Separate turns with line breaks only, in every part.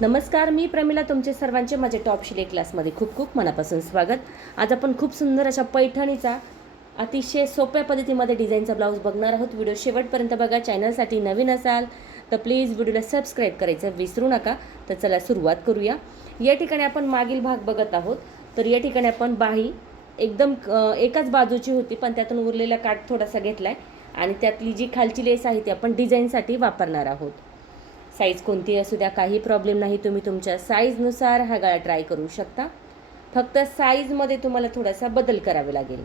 नमस्कार मी प्रमिला तुमचे सर्वांचे माझ्या टॉप शिले क्लासमध्ये खूप खूप मनापासून स्वागत. आज आपण खूप सुंदर अशा पैठणीचा अतिशय सोप्या पद्धतीमध्ये डिझाईनचा ब्लाऊज बघणार आहोत. व्हिडिओ शेवटपर्यंत बघा चॅनलसाठी नवीन असाल तर प्लीज व्हिडिओला सबस्क्राईब करायचं विसरू नका. तर चला सुरुवात करूया. या ठिकाणी आपण मागील भाग बघत आहोत. तर या ठिकाणी आपण बाही एकदम एकाच बाजूची होती पण त्यातून उरलेला काठ थोडासा घेतला आहे आणि त्यातली जी खालची लेस आहे ती आपण डिझाईनसाठी वापरणार आहोत. साईज कोणती असू द्या काही प्रॉब्लेम नाही तुम्ही तुमच्या साईजनुसार हा गळा ट्राय करू शकता. फक्त साईजमध्ये तुम्हाला थोडासा बदल करावे लागेल.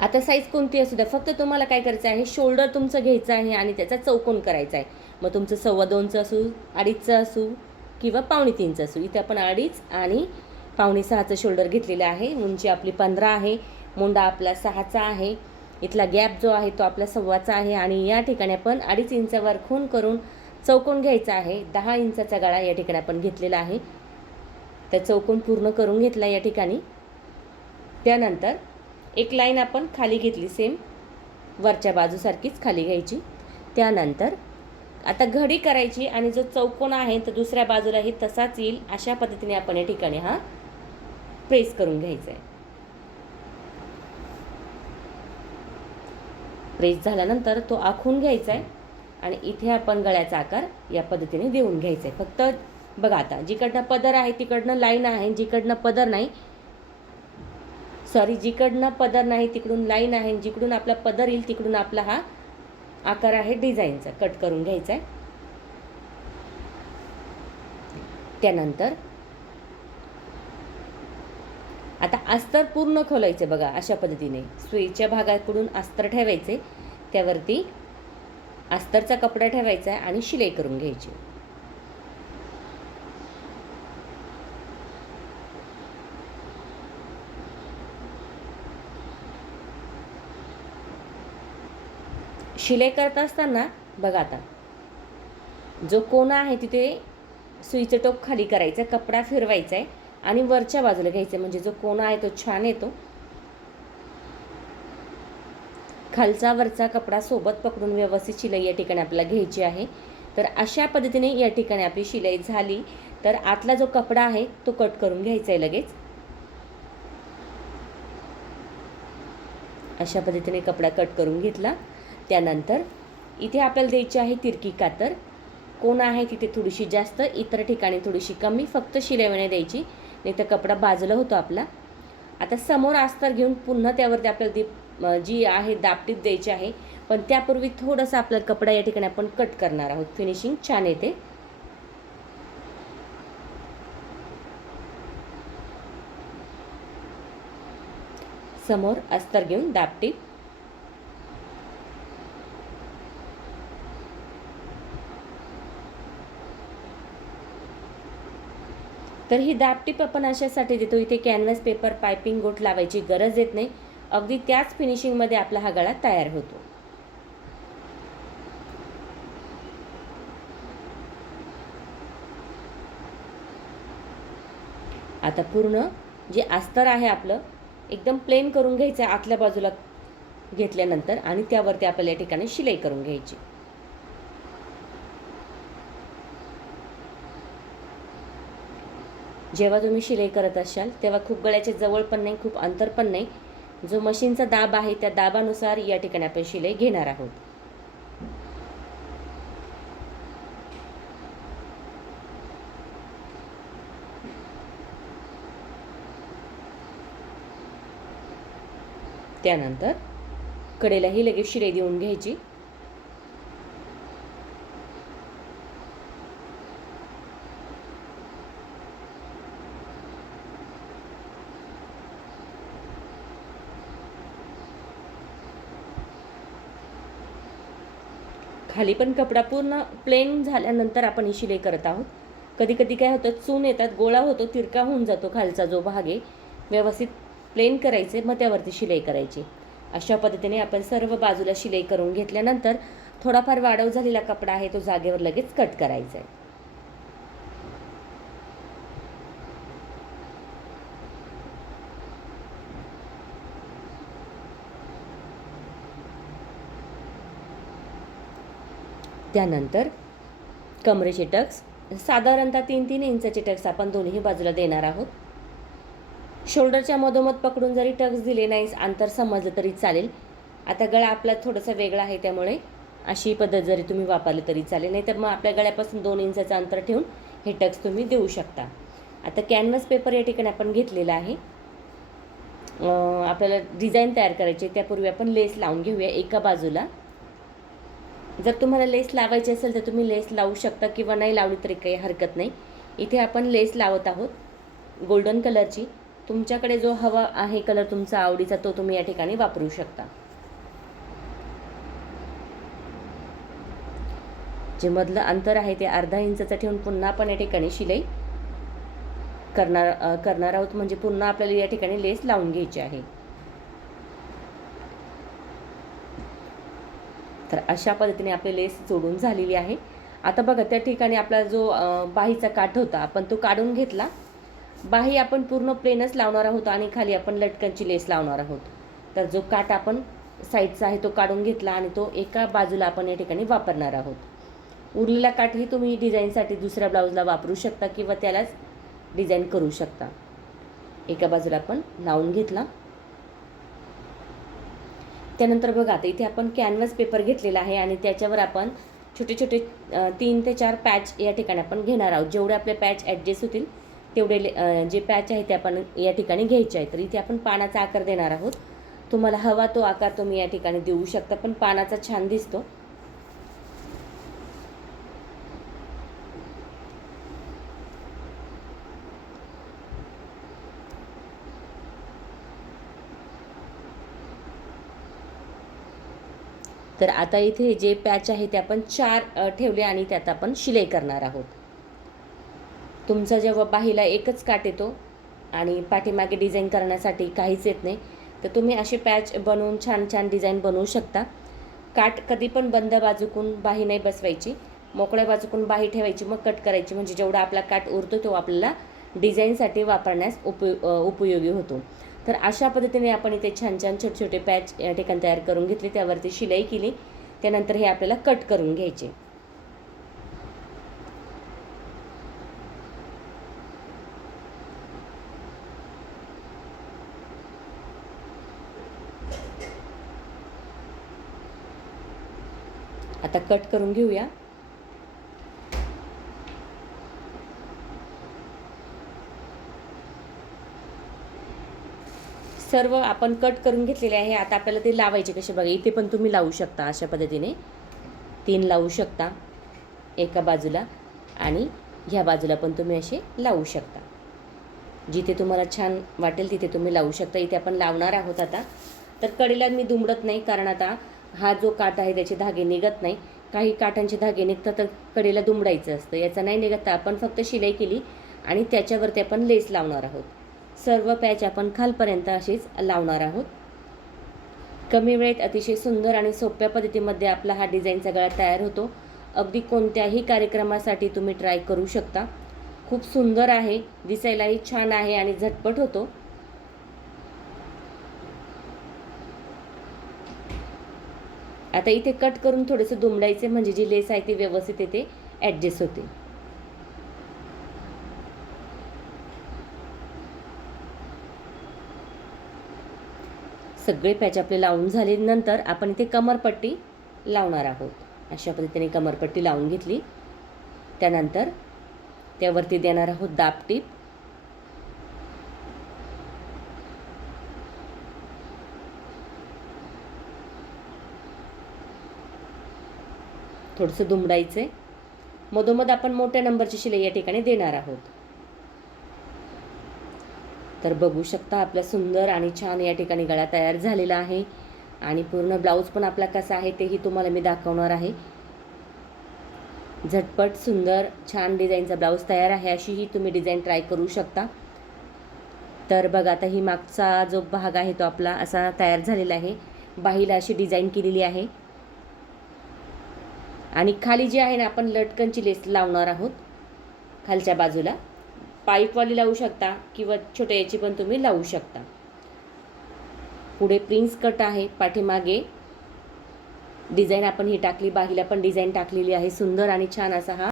आता साईज कोणती असू द्या फक्त तुम्हाला काय करायचं आहे शोल्डर तुमचं घ्यायचं आहे आणि त्याचा चौकोन करायचा आहे. मग तुमचं सव्वा दोनचं असू अडीचचं असू किंवा पावणे तीनचं असू. इथे आपण अडीच आणि पावणे सहाचं शोल्डर घेतलेलं आहे. उंची आपली पंधरा आहे. मुंडा आपला सहाचा आहे. इथला गॅप जो आहे तो आपला सव्वाचा आहे आणि या ठिकाणी आपण अडीच इंचावर खून करून चौकोन घ्यायचा आहे. दहा इंचाचा गळा या ठिकाणी आपण घेतलेला आहे. तर चौकोन पूर्ण करून घेतला या ठिकाणी. त्यानंतर एक लाईन आपण खाली घेतली सेम वरच्या बाजूसारखीच खाली घ्यायची. त्यानंतर आता घडी करायची आणि जो चौकोन आहे तर दुसऱ्या बाजूलाही तसाच येईल अशा पद्धतीने आपण या ठिकाणी हा प्रेस करून घ्यायचा आहे. प्रेस झाल्यानंतर तो आखून घ्यायचा आहे आणि इथे आपण गळ्याचा आकार या पद्धतीने देऊन घ्यायचा आहे फक्त बघा आता जिकडनं पदर आहे तिकडनं लाईन आहे जिकडनं पदर नाही सॉरी जिकडनं पदर नाही तिकडून लाईन आहे जिकडून आपला पदर येईल तिकडून आपला हा आकार आहे डिझाईनचा. कट करून घ्यायचा आहे त्यानंतर आता अस्तर पूर्ण खोलायचे बघा अशा पद्धतीने. सुईच्या भागाकडून अस्तर ठेवायचे. त्यावरती अस्तरचा कपडा ठेवायचा आहे आणि शिलाई करून घ्यायची. शिलाई करत असताना बघा आता जो कोना आहे तिथे सुईचं टोक खाली करायचं कपडा फिरवायचा आहे. आणि वरच्या बाजूला घ्यायचं म्हणजे जो कोणा आहे तो छान येतो. खालचा वरचा कपडा सोबत पकडून व्यवस्थित शिलाई या ठिकाणी आपल्याला घ्यायची आहे. तर अशा पद्धतीने या ठिकाणी आपली शिलाई झाली तर आतला जो कपडा आहे तो कट करून घ्यायचा आहे लगेच. अशा पद्धतीने कपडा कट करून घेतला. त्यानंतर इथे आपल्याला द्यायची आहे तिरकी कातर. कोण आहे तिथे थोडीशी जास्त इतर ठिकाणी थोडीशी कमी फक्त शिलाईने द्यायची. नाही तर कपडा बाजला होतो आपला. आता समोर अस्तर घेऊन पुन्हा त्यावरती आपल्याला ती जी आहे दापटीप द्यायची आहे पण त्यापूर्वी थोडंसं आपला कपडा या ठिकाणी आपण कट करणार आहोत. फिनिशिंग छान येते. समोर अस्तर घेऊन दापटीप. तर ही दापटीप आपण अशासाठी देतो. इथे कॅनव्हस पेपर पायपिंग गोट लावायची गरज येत नाही. अगदी त्याच फिनिशिंगमध्ये आपला हा गळा तयार होतो. आता पूर्ण जे अस्तर आहे आपलं एकदम प्लेन करून घ्यायचं आहे आतल्या बाजूला घेतल्यानंतर आणि त्यावरती आपल्याला या ठिकाणी शिलाई करून घ्यायची. जेव्हा तुम्ही शिलाई करत असाल तेव्हा खूप गळ्याच्या जवळ पण नाही खूप अंतर पण नाही. जो मशीनचा दाब आहे त्या दाबानुसार या ठिकाणी आपण शिलाई घेणार आहोत. त्यानंतर कडेलाही लगेच शिलाई देऊन घ्यायची. खाली पण कपडा पूर्ण प्लेन झाल्यानंतर आपण ही शिलाई करत आहोत. कधी कधी काय होतं चून येतात गोळा होतो तिरका होऊन जातो खालचा जो भाग आहे व्यवस्थित प्लेन करायचे मग त्यावरती शिलाई करायची. अशा पद्धतीने आपण सर्व बाजूला शिलाई करून घेतल्यानंतर थोडाफार वाढव झालेला कपडा आहे तो जागेवर लगेच कट करायचा आहे. त्यानंतर कमरेचे टक्स साधारणतः तीन तीन इंचाचे टक्स आपण दोन्ही बाजूला देणार आहोत. शोल्डरच्या मधोमध पकडून जरी टक्स दिले नाही अंतर समजलं तरी चालेल. आता गळा आपला थोडासा वेगळा आहे त्यामुळे अशी पद्धत जरी तुम्ही वापरली तरी चालेल. नाही तर मग आपल्या गळ्यापासून दोन इंचाचं अंतर ठेवून हे टक्स तुम्ही देऊ शकता. आता कॅनव्हस पेपर या ठिकाणी आपण घेतलेला आहे. आपल्याला डिझाईन तयार करायची आहे. त्यापूर्वी आपण लेस लावून घेऊया एका बाजूला. जर तुम्हाला लेस लावायची असेल तर तुम्ही लेस लावू शकता किंवा नाही लावली तरी काही हरकत नाही. इथे आपण लेस लावत आहोत गोल्डन कलरची. तुमच्याकडे जो हवा आहे कलर तुमचा आवडीचा तो तुम्ही या ठिकाणी वापरू शकता. जे मधलं अंतर आहे ते अर्धा इंचाचं ठेवून पुन्हा आपण या ठिकाणी शिलाई करणार करणार आहोत. म्हणजे पुन्हा आपल्याला या ठिकाणी लेस लावून घ्यायची आहे. तर अशा पद्धतीने आपली लेस जोडून झालेली आहे. आता बघा त्या ठिकाणी आपला जो बाहीचा काठ होता आपण तो काढून घेतला. बाही आपण पूर्ण प्लेनच लावणार आहोत आणि खाली आपण लटकनची लेस लावणार आहोत. तर जो काठ आपण साईडचा आहे तो काढून घेतला आणि तो एका बाजूला आपण या ठिकाणी वापरणार आहोत. उरलेला काठही तुम्ही डिझाईनसाठी दुसऱ्या ब्लाऊजला वापरू शकता किंवा त्यालाच डिझाईन करू शकता. एका बाजूला आपण लावून घेतला. त्यानंतर बघा आता इथे आपण कॅनव्हास पेपर घेतलेला आहे आणि त्याच्यावर आपण छोटे छोटे तीन ते चार पॅच या ठिकाणी आपण घेणार आहोत. जेवढे आपले पॅच ॲडजस्ट होतील तेवढे ले- जे पॅच आहे ते आपण या ठिकाणी घ्यायचे आहे तर इथे आपण पानाचा आकार देणार आहोत. तुम्हाला हवा तो आकार तुम्ही या ठिकाणी देऊ शकता पण पानाचा छान दिसतो. तर आता इथे जे पॅच आहे ते आपण चार ठेवले आणि त्यात आपण शिलाई करणार आहोत. तुमचा जेव्हा बाहीला एकच काट येतो आणि पाठीमागे डिझाईन करण्यासाठी काहीच येत नाही तर तुम्ही असे पॅच बनवून छान छान डिझाईन बनवू शकता. काट कधी पण बंद बाजूकून बाही नाही बसवायची. मोकळ्या बाजूकून बाही ठेवायची मग कट करायची. म्हणजे जेवढा आपला काट उरतो तो आपल्याला डिझाईनसाठी वापरण्यास उपयो उपयोगी होतो. तर अशा पद्धतीने आपण इथे छान छान छोटे छोटे पॅच या ठिकाणी तयार करून घेतले. त्यावरती शिलाई केली. त्यानंतर हे आपल्याला कट करून घ्यायचे. आता कट करून घेऊया. सर्व आपण कट करून घेतलेले आहे. आता आपल्याला ते लावायचे कसे? बघा इथे पण तुम्ही लावू शकता अशा पद्धतीने. तीन लावू शकता एका बाजूला आणि ह्या बाजूला पण तुम्ही असे लावू शकता. जिथे तुम्हाला छान वाटेल तिथे तुम्ही लावू शकता. इथे आपण लावणार आहोत आता. तर कडेला मी दुमडत नाही कारण आता हा जो काठ आहे त्याचे धागे निघत नाही. काही काठांचे धागे निघतात तर कडेला दुमडायचं असतं. याचा नाही निघत तर आपण फक्त शिलाई केली आणि त्याच्यावरती आपण लेस लावणार आहोत. सर्व पॅच आपण खालपर्यंत अशीच लावणार आहोत. कमी वेळेत अतिशय सुंदर आणि सोप्या पद्धतीमध्ये आपला हा डिझाईनचा गळा तयार होतो. अगदी कोणत्याही कार्यक्रमासाठी तुम्ही ट्राय करू शकता. खूप सुंदर आहे दिसायलाही छान आहे आणि झटपट होतो. आता इथे कट करून थोडेसे दुमडायचे म्हणजे जी लेस आहे ती व्यवस्थित येते ॲडजस्ट होते. सगळे पॅच आपले लावून झाले. नंतर आपण इथे कमरपट्टी लावणार आहोत. अशा पद्धतीने कमरपट्टी लावून घेतली. त्यानंतर त्यावरती देणार आहोत दाबटीप थोडंसं दुमडायचं मधोमध आपण मोठ्या नंबरची शिलाई या ठिकाणी देणार आहोत. तर बघू शकता आपला सुंदर आणि छान या ठिकाणी गळा तयार झालेला आहे. आणि पूर्ण ब्लाऊज पण आपला कसा आहे तेही तुम्हाला मी दाखवणार आहे. झटपट सुंदर छान डिझाईनचा ब्लाऊज तयार आहे अशीही तुम्ही डिझाईन ट्राय करू शकता. तर बघा आता ही मागचा जो भाग आहे तो आपला असा तयार झालेला आहे. बाहीला अशी डिझाईन केलेली आहे. आणि खाली जी आहे ना आपण लटकनची लेस लावणार आहोत खालच्या बाजूला. पाईपवाली लावू शकता किंवा छोट्या याची पण तुम्ही लावू शकता. पुढे प्रिन्स कट आहे पाठीमागे. डिझाईन आपण ही टाकली बाहीला पण डिझाईन टाकलेली आहे. सुंदर आणि छान असा हा